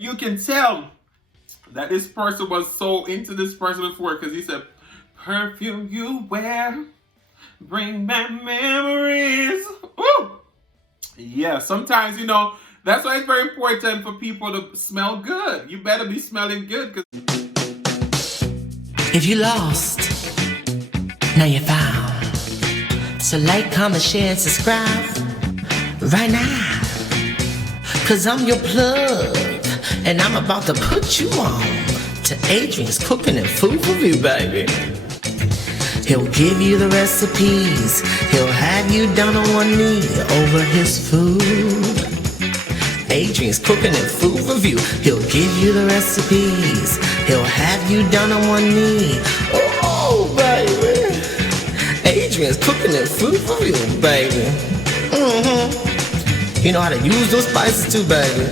You can tell that this person was so into this person before, because he said, perfume you wear, bring back memories. Woo! Yeah, sometimes, you know, that's why it's very important for people to smell good. You better be smelling good. If you lost, now you're found. So like, comment, share, and subscribe right now. Cause I'm your plug, and I'm about to put you on to Adrian's Cooking and Food Review, baby. He'll give you the recipes. He'll have you down on one knee over his food. Adrian's Cooking and Food Review. He'll give you the recipes. He'll have you down on one knee. Oh, baby. Adrian's Cooking and Food Review, baby. You know how to use those spices too, baby.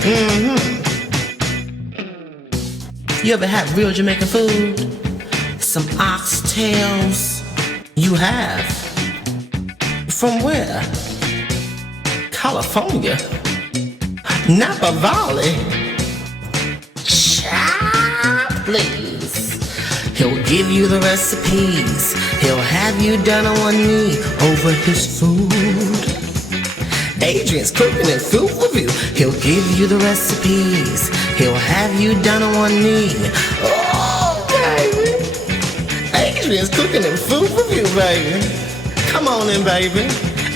You ever had real Jamaican food? Some oxtails? You have? From where? California? Napa Valley? Child, please. He'll give you the recipes. He'll have you down on one knee over his food. Adrian's Cooking and Food Review. He'll give you the recipes. He'll have you down on one knee. Oh, baby. Adrian's Cooking and Food Review, baby. Come on in, baby.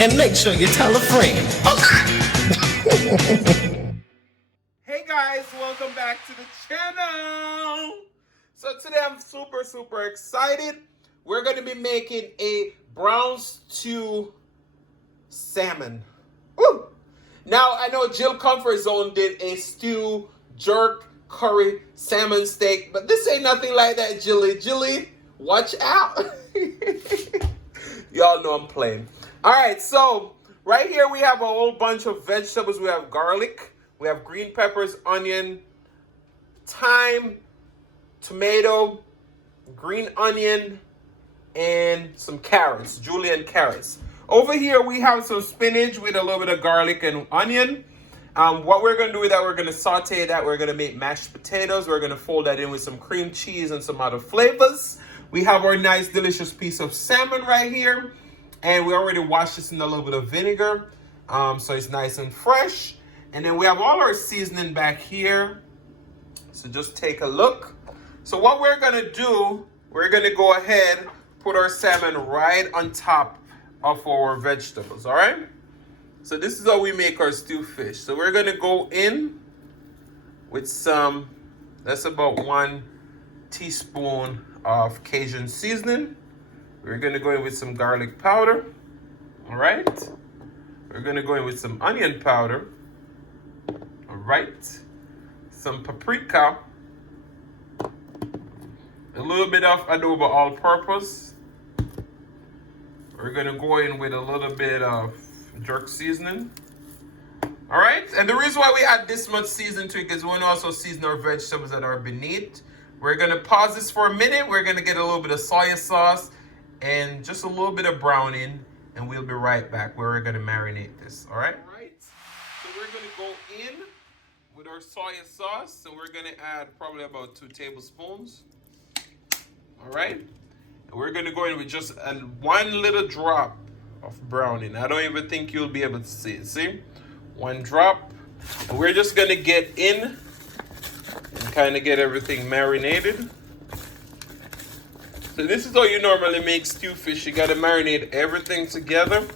And make sure you tell a friend. Okay. Hey guys, welcome back to the channel. So today I'm super excited. We're going to be making a brown stew salmon. Woo! Now I know Jill Comfort Zone did a stew, jerk, curry, salmon steak, but this ain't nothing like that, Jilly. Jilly, watch out. Y'all know I'm playing. All right, so right here we have a whole bunch of vegetables. We have garlic, we have green peppers, onion, thyme, tomato, green onion, and some carrots, julienne carrots. Over here we have some spinach with a little bit of garlic and onion. What we're going to do with that, we're going to saute that. We're going to make mashed potatoes. We're going to fold that in with some cream cheese and some other flavors. We have our nice delicious piece of salmon right here. And we already washed this in a little bit of vinegar. So it's nice and fresh. And then we have all our seasoning back here. So just take a look. So what we're going to do, we're going to go ahead, put our salmon right on top of our vegetables, all right? So this is how we make our stew fish. So we're going to go in with some, that's about 1 teaspoon of Cajun seasoning. We're going to go in with some garlic powder, all right? We're going to go in with some onion powder, all right? Some paprika, a little bit of adobo all-purpose. We're going to go in with a little bit of jerk seasoning. All right, and the reason why we add this much seasoning to it is we want to also season our vegetables that are beneath. We're going to pause this for a minute. We're going to get a little bit of soya sauce and just a little bit of browning, and we'll be right back where we're going to marinate this. All right? All right, so we're going to go in with our soya sauce, and we're going to add probably about 2 tablespoons. All right, and we're going to go in with just 1 little drop of browning. I don't even think you'll be able to see it. See? 1 drop. And we're just going to get in and kind of get everything marinated. So this is how you normally make stew fish. You got to marinate everything together.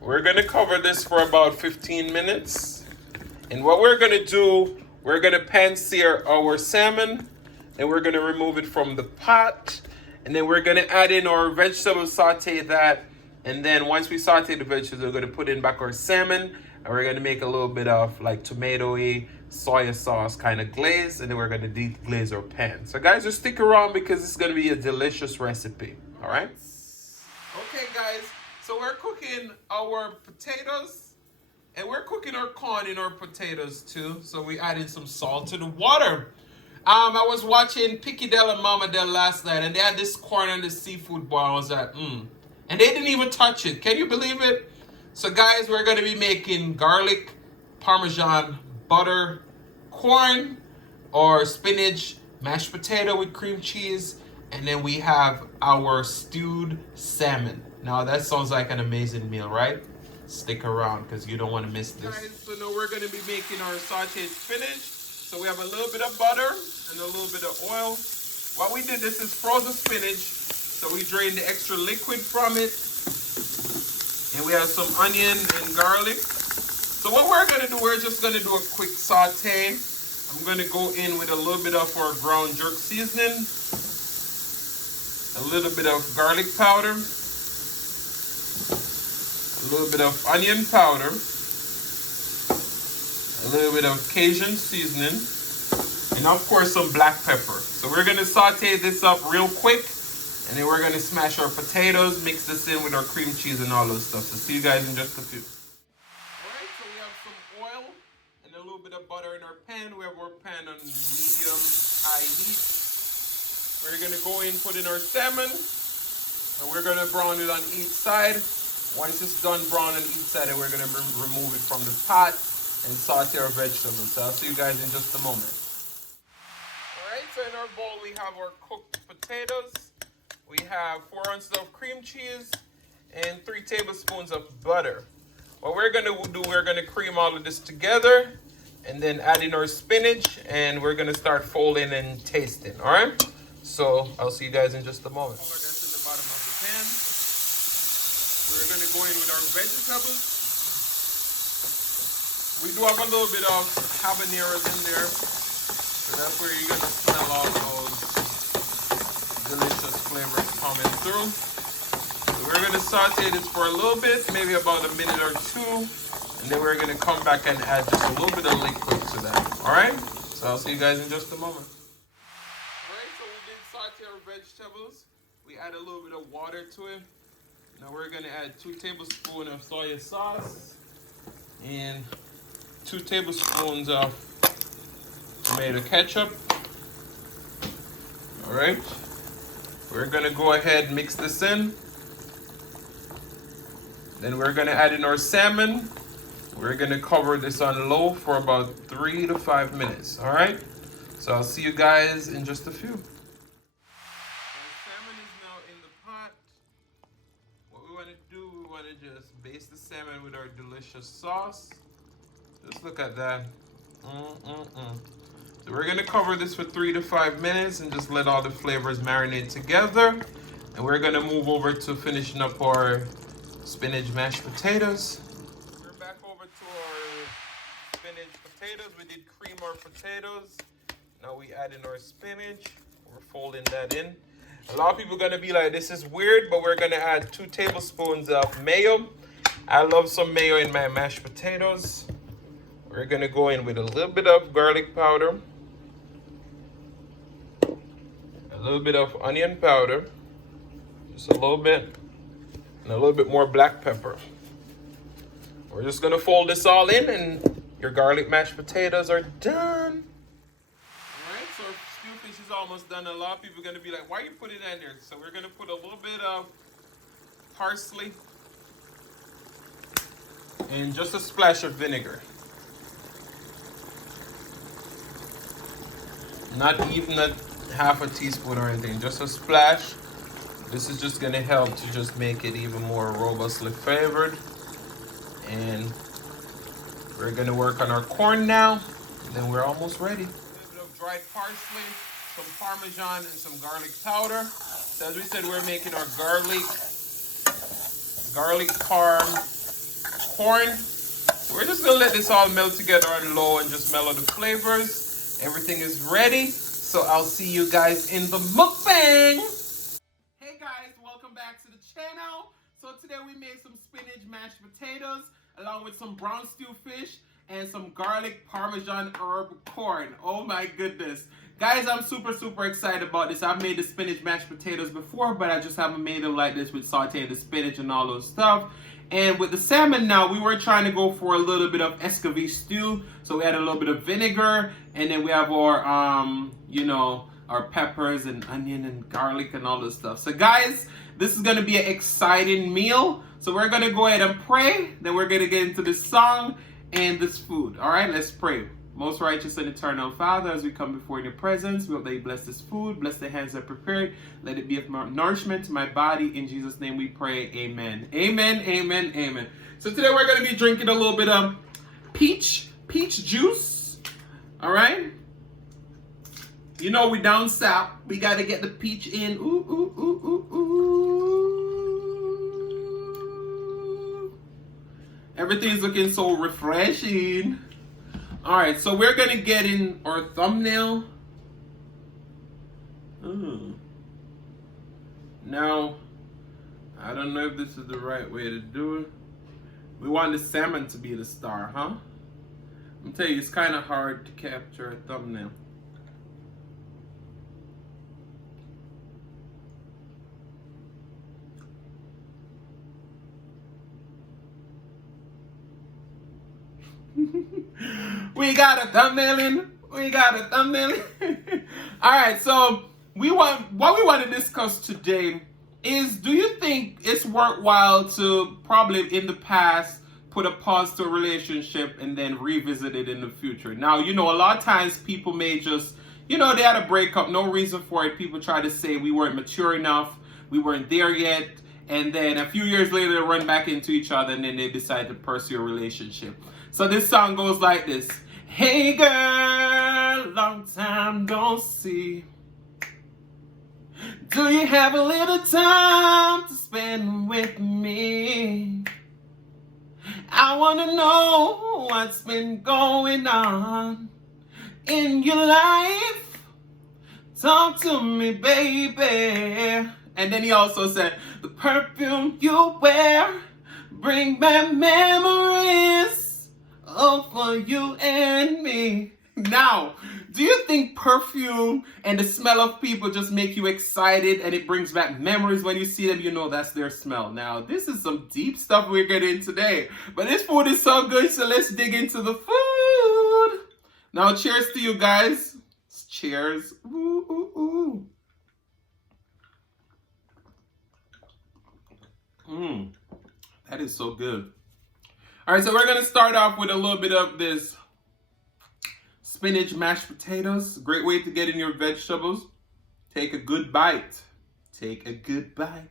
We're going to cover this for about 15 minutes. And what we're going to do, we're going to pan sear our salmon. Then we're going to remove it from the pot. And then we're going to add in our vegetables, saute that. And then once we saute the vegetables, we're going to put in back our salmon. And we're going to make a little bit of like tomato-y, soya sauce kind of glaze. And then we're going to deglaze our pan. So guys, just stick around because it's going to be a delicious recipe. All right? Okay, guys. So we're cooking our potatoes. And we're cooking our corn in our potatoes too. So we added some salt to the water. I was watching Picky Del and Mama Del last night, and they had this corn and this seafood boil. I was like, And they didn't even touch it. Can you believe it? So guys, we're going to be making garlic, parmesan, butter, corn or spinach mashed potato with cream cheese, and then we have our stewed salmon. Now that sounds like an amazing meal, right? Stick around because you don't want to miss this. Guys, so now we're going to be making our sauteed spinach. So we have a little bit of butter and a little bit of oil. What we did, this is frozen spinach. So we drained the extra liquid from it. And we have some onion and garlic. So what we're going to do, we're just going to do a quick saute. I'm going to go in with a little bit of our ground jerk seasoning. A little bit of garlic powder. A little bit of onion powder. A little bit of Cajun seasoning. And of course some black pepper. So we're going to saute this up real quick. And then we're going to smash our potatoes, mix this in with our cream cheese and all those stuff. So see you guys in just a few. Alright, so we have some oil and a little bit of butter in our pan. We have our pan on medium-high heat. We're going to go in, put in our salmon. And we're going to brown it on each side. Once it's done brown on each side, we're going to remove it from the pot and saute our vegetables. So I'll see you guys in just a moment. Alright, so in our bowl we have our cooked potatoes. We have 4 ounces of cream cheese and 3 tablespoons of butter. What we're going to do, we're going to cream all of this together and then add in our spinach, and we're going to start folding and tasting. Alright? So I'll see you guys in just a moment. That's in the bottom of the pan. We're going to go in with our vegetables. We do have a little bit of habaneros in there. So that's where you're going to smell all those delicious flavors coming through. So we're going to saute this for a little bit, maybe about a minute or two. And then we're going to come back and add just a little bit of liquid to that. Alright? So I'll see you guys in just a moment. Alright, so we did saute our vegetables. We add a little bit of water to it. Now we're going to add 2 tablespoons of soy sauce and 2 tablespoons of tomato ketchup. Alright, we're going to go ahead and mix this in. Then we're going to add in our salmon. We're going to cover this on low for about 3 to 5 minutes. Alright, so I'll see you guys in just a few. Just baste the salmon with our delicious sauce. Just look at that. So we're going to cover this for 3 to 5 minutes and just let all the flavors marinate together. And we're going to move over to finishing up our spinach mashed potatoes. We're back over to our spinach potatoes. We did cream our potatoes. Now we add in our spinach. We're folding that in. A lot of people are going to be like, this is weird, but we're going to add 2 tablespoons of mayo. I love some mayo in my mashed potatoes. We're going to go in with a little bit of garlic powder, a little bit of onion powder, just a little bit, and a little bit more black pepper. We're just going to fold this all in, and your garlic mashed potatoes are done. So our stew fish is almost done. A lot of people are going to be like, why you put it in there? So we're going to put a little bit of parsley and just a splash of vinegar. Not even a half a teaspoon or anything, just a splash. This is just going to help to just make it even more robustly flavored. And we're going to work on our corn now, and then we're almost ready. Dried parsley, some parmesan, and some garlic powder. So as we said, we're making our garlic parm corn. So we're just gonna let this all melt together on low and just mellow the flavors. Everything is ready. So I'll see you guys in the mukbang. Hey guys, welcome back to the channel. So today we made some spinach mashed potatoes along with some brown stew fish and some garlic parmesan herb corn. Oh my goodness. Guys, I'm super excited about this. I've made the spinach mashed potatoes before, but I just haven't made them like this with sauteing the spinach and all those stuff. And with the salmon now, we were trying to go for a little bit of escovitch stew. So we had a little bit of vinegar, and then we have our, our peppers and onion and garlic and all this stuff. So guys, this is gonna be an exciting meal. So we're gonna go ahead and pray. Then we're gonna get into this song and this food. All right, let's pray. Most righteous and eternal Father, as we come before your presence, we hope that you bless this food, bless the hands that prepared. Let it be of nourishment to my body. In Jesus' name we pray. Amen. Amen, amen, amen. So today we're going to be drinking a little bit of peach juice. All right? You know we down south. We got to get the peach in. Ooh, ooh, ooh, ooh, ooh. Everything's looking so refreshing. All right, so we're gonna get in our thumbnail. Now, I don't know if this is the right way to do it. We want the salmon to be the star, huh? I'm telling you, it's kind of hard to capture a thumbnail. We got a thumbnail in. We got a thumbnail in. All right, so what we want to discuss today is, do you think it's worthwhile to probably in the past put a pause to a relationship and then revisit it in the future? Now, you know, a lot of times people may just, you know, they had a breakup, no reason for it. People try to say we weren't mature enough, we weren't there yet, and then a few years later they run back into each other and then they decide to pursue a relationship. So this song goes like this. Hey girl, long time don't see. Do you have a little time to spend with me? I wanna know what's been going on in your life. Talk to me, baby. And then he also said, the perfume you wear bring back memories. Oh, for you and me. Now, do you think perfume and the smell of people just make you excited and it brings back memories when you see them? You know that's their smell. Now, this is some deep stuff we're getting today. But this food is so good, so let's dig into the food. Now, cheers to you guys. Cheers. Ooh, ooh, ooh. That is so good. All right, so we're gonna start off with a little bit of this spinach mashed potatoes. Great way to get in your vegetables. Take a good bite. Take a good bite.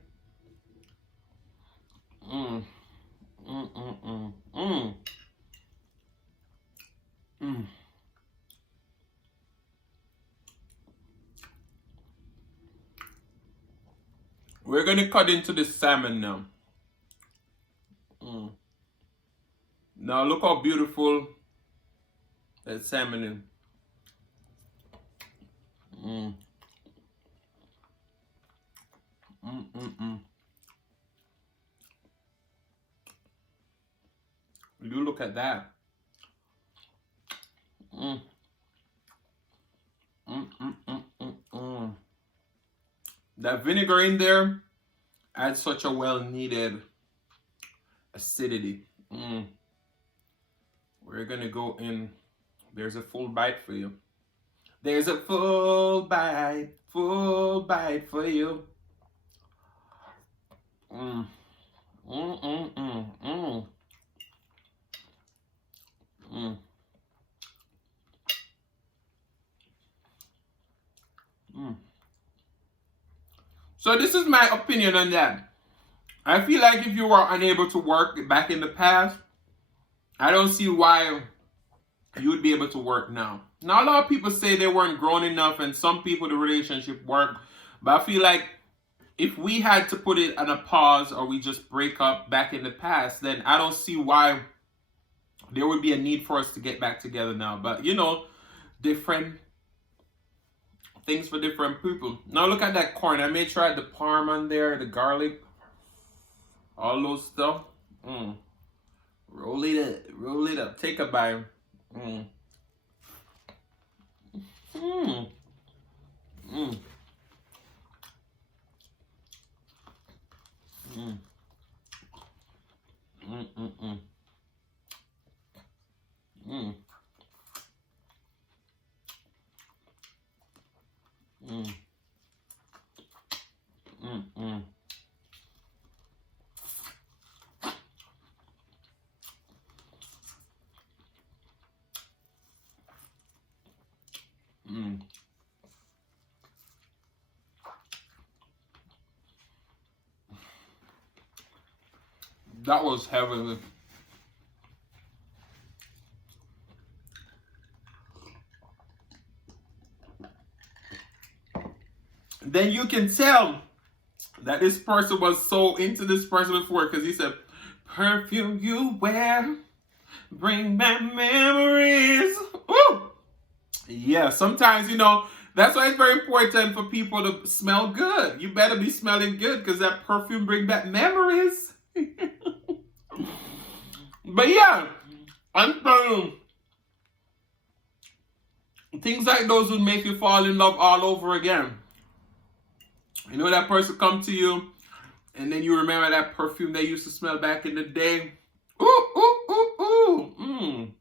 We're gonna cut into the salmon now. Now look how beautiful that salmon is. You look at that. That vinegar in there adds such a well-needed acidity. We're gonna go in. There's a full bite for you. There's a full bite for you. So this is my opinion on that. I feel like if you were unable to work back in the past, I don't see why you would be able to work now. Now, a lot of people say they weren't grown enough, and some people, the relationship worked. But I feel like if we had to put it on a pause or we just break up back in the past, then I don't see why there would be a need for us to get back together now. But, you know, different things for different people. Now, look at that corn. I may try the parm on there, the garlic, all those stuff. Roll it up, take a bite. Mm. That was heavenly. Then you can tell that this person was so into this person before, because he said, perfume you wear, bring back memories. Ooh. Yeah, sometimes, you know, that's why it's very important for people to smell good. You better be smelling good, because that perfume bring back memories. But yeah, I'm telling you, things like those would make you fall in love all over again. You know, that person come to you, and then you remember that perfume they used to smell back in the day. Ooh, ooh, ooh, ooh. Mm.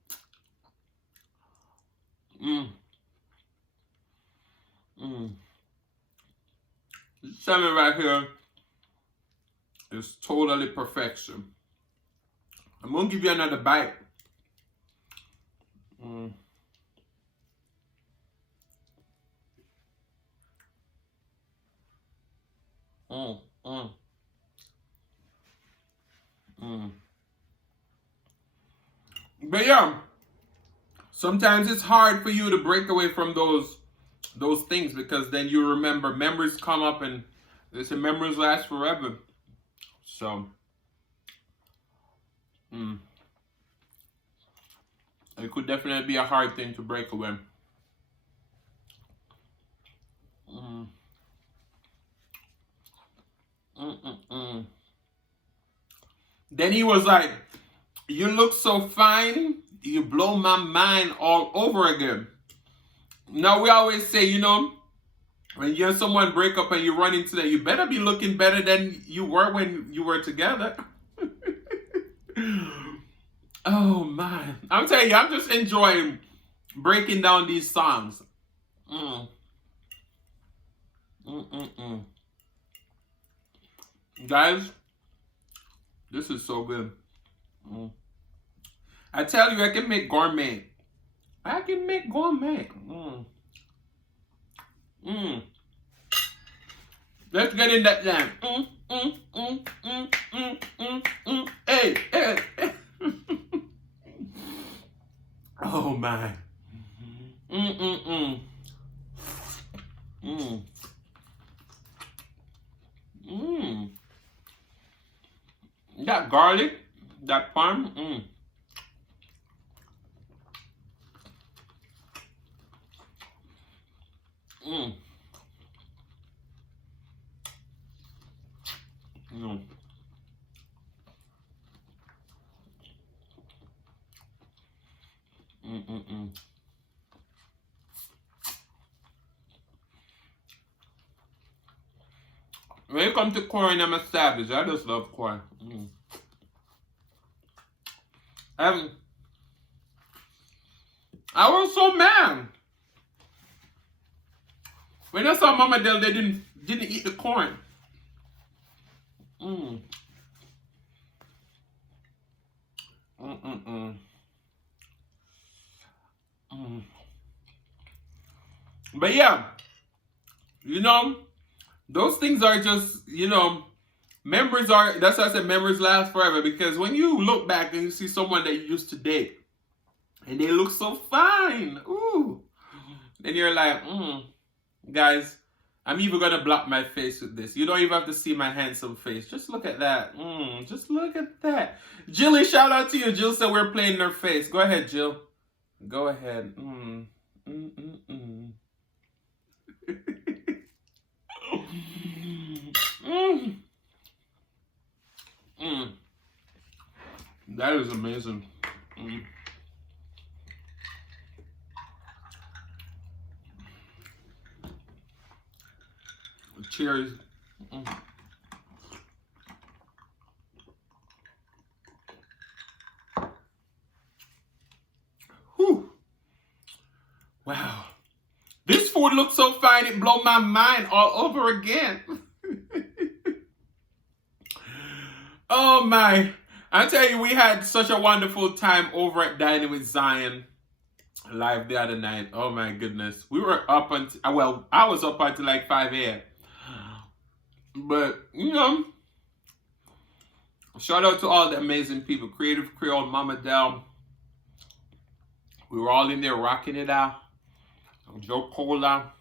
Mm. Mm. This salmon right here is totally perfection. I'm gonna give you another bite. Mm. Mm. Mm. Mm. But yeah, sometimes it's hard for you to break away from those things, because then you remember, memories come up, and they say memories last forever. So, it could definitely be a hard thing to break away. Mm. Mm-mm-mm. Then he was like, you look so fine, you blow my mind all over again. Now we always say, you know, when you and someone break up and you run into that, you better be looking better than you were when you were together. Oh man, I'm telling you, I'm just enjoying breaking down these songs. Mm. Mm-mm-mm. Guys, this is so good. Mm. I tell you, I can make gourmet. I can make gourmet. Mm. Mm. Let's get in that jam. Hey, hey, hey. Oh my. Mm. That garlic, that parm. Mm. When it comes to corn, I'm a savage. I just love corn. I was so mad when I saw Mama Del. They didn't eat the corn. But yeah, you know, those things are just, you know, memories are, that's why I said memories last forever, because when you look back and you see someone that you used to date and they look so fine, ooh, then you're like, guys, I'm even gonna block my face with this. You don't even have to see my handsome face. Just look at that. Just look at that. Jilly, shout out to you. Jill said we're playing her face. Go ahead, Jill. Go ahead. That is amazing. Cheers. Whew. Wow. This food looks so fine, it blows my mind all over again. Oh my. I tell you, we had such a wonderful time over at Dining with Zion. live the other night. Oh my goodness. We were up until, well, I was up until like 5 a.m. But, you know, shout out to all the amazing people. Creative Creole, Mama Del. We were all in there rocking it out. Joe Cola.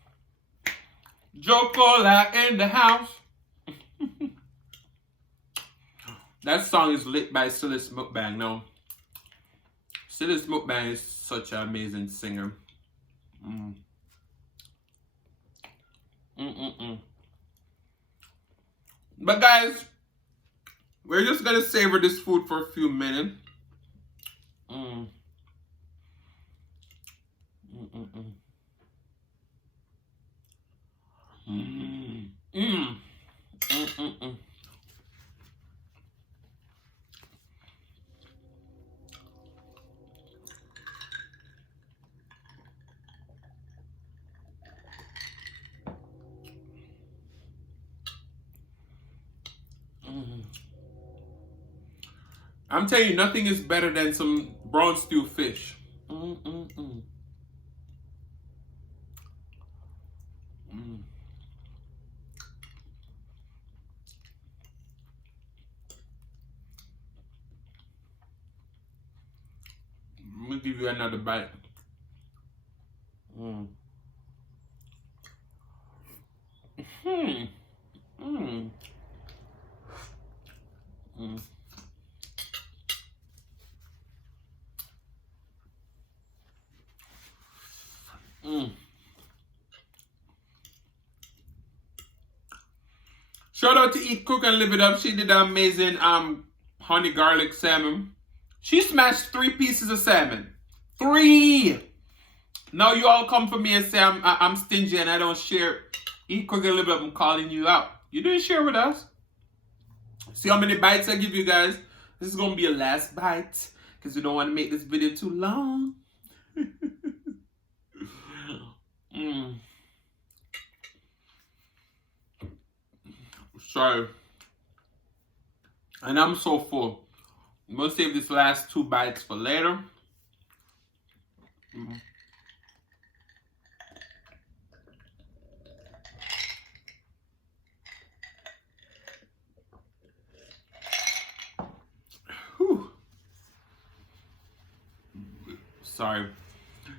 Joe Cola in the house. That song is lit by Silas Mukbang. No. Silas Mukbang is such an amazing singer. But guys, we're just gonna savor this food for a few minutes. I'm telling you, nothing is better than some brown stew fish. Let me give you another bite. Shout out to Eat, Cook, and Live It Up. She did an amazing honey garlic salmon. She smashed 3 pieces of salmon. 3! Now you all come for me and say I'm stingy and I don't share. Eat, Cook, and Live It Up. I'm calling you out. You didn't share with us. See how many bites I give you guys? This is going to be a last bite because we don't want to make this video too long. Sorry. And I'm so full. I'm going to save this last 2 bites for later. Whew. Sorry.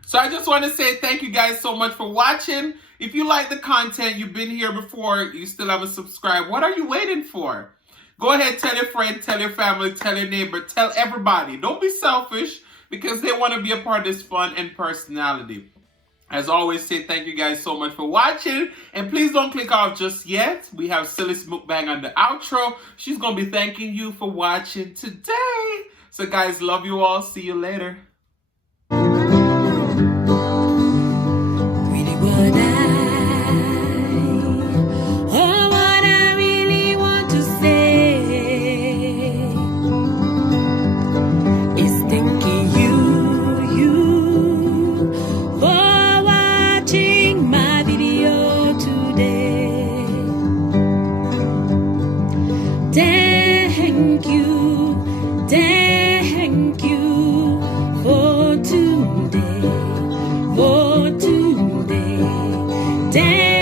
So I just want to say thank you guys so much for watching. If you like the content, you've been here before, you still haven't subscribed, what are you waiting for? Go ahead, tell your friend, tell your family, tell your neighbor, tell everybody. Don't be selfish because they want to be a part of this fun and personality. As always, say thank you guys so much for watching. And please don't click off just yet. We have Silas Mukbang on the outro. She's going to be thanking you for watching today. So guys, love you all. See you later. Damn.